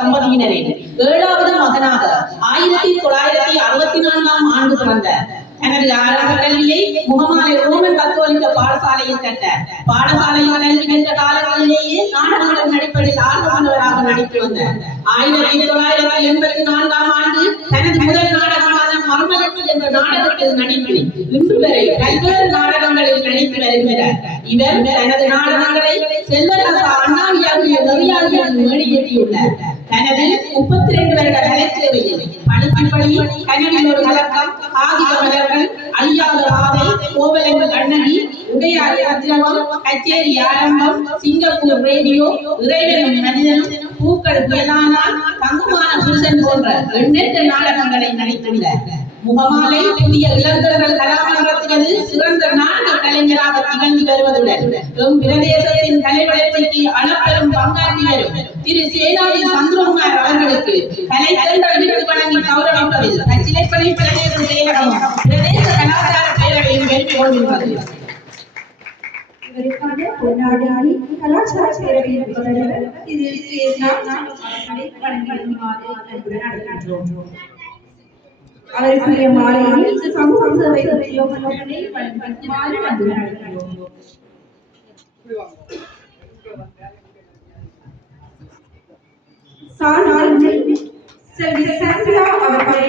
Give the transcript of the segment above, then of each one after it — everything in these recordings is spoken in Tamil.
தம்பதியினரின் 7வது மகனாக 1964ஆம் ஆண்டு பிறந்த தனது ஆரம்ப கல்வியை முகமாலை ரோமன் கத்தோலிக்க பாடசாலையில் கற்ற பாடசாலையில் கல்வி கற்ற காலங்களிலேயே நாடகங்களின் அடிப்படையில் ஆர்வமுள்ளவராக நடித்து வந்தார். 1984ஆம் ஆண்டு தனது முதல் நாடகமான மர்மலத்தில் என்ற நாடகத்தில் நடித்து இன்று வரை பல்வேறு நாடகங்களில் நடித்து வருகிறார். இவர் தனது நாடகங்களை செல்வராசா அண்ணாவியாகிய நெறியாளர்கள் மேடையேற்றியுள்ளார். தனது 32 வருட கலைச்சேவையில் பணிப்படி கனவில் ஒரு கலக்கம், காகித மலர்கள், அழியாத பாதை, கோவலங்கள் அண்ணகி, உடையாறு அத்திரவம், கச்சேரி ஆரம்பம், சிங்கப்பூர் ரேடியோ, இறைவனும் மனிதனும், பூக்கள் புயலானால், தங்குமான புருஷன் போன்ற எண்ணற்ற நாடகங்களை நடித்துள்ளார். முகமாலை புதிய இளைஞர்கள் கலாமன்றத்தினது சிறந்த நாடக கலைஞராக திகழ்ந்து வருவதுடன் பிரதேசத்தின் கலை வளர்ச்சிக்கு அளப்பெரும் பங்காற்றி வரும் திரு சேனாதி சந்திரகுமார் அவர்களுக்கு கலைத்தங்கள் விருது வழங்கி கௌரவிப்பதில் கச்சிலைப்பள்ளி பிரதேச செயலகம் பிரதேச கலாச்சார பேரவையில் வெற்றி கொள்கின்றது. இவருக்கான பொன்னாடி கலாச்சார பேரவையின் தலைவர் திரு சேனாதி வழங்குமாறு அன்புடன் அழைக்கின்றோம். அவருக்குரிய மாலையை சமூக சேவை உத்தியோகங்களை வழங்குமாறு அன்புடன் அழைக்கின்றோம். செல்வி சந்திரா அவர்களை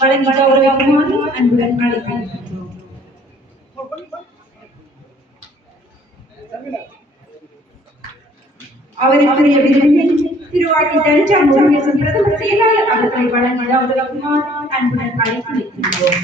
வழங்கி கௌரவிக்குமாறு அன்புடன் அழைக்கின்றோம். அவருக்குரிய விருதினை திருவாட்டி தனிச்சார் பிரதமர் செயலாளர் அவர்களை வழங்கி கௌரவிக்குமாறு அன்புடன் அழைத்து நிற்கின்றோம்.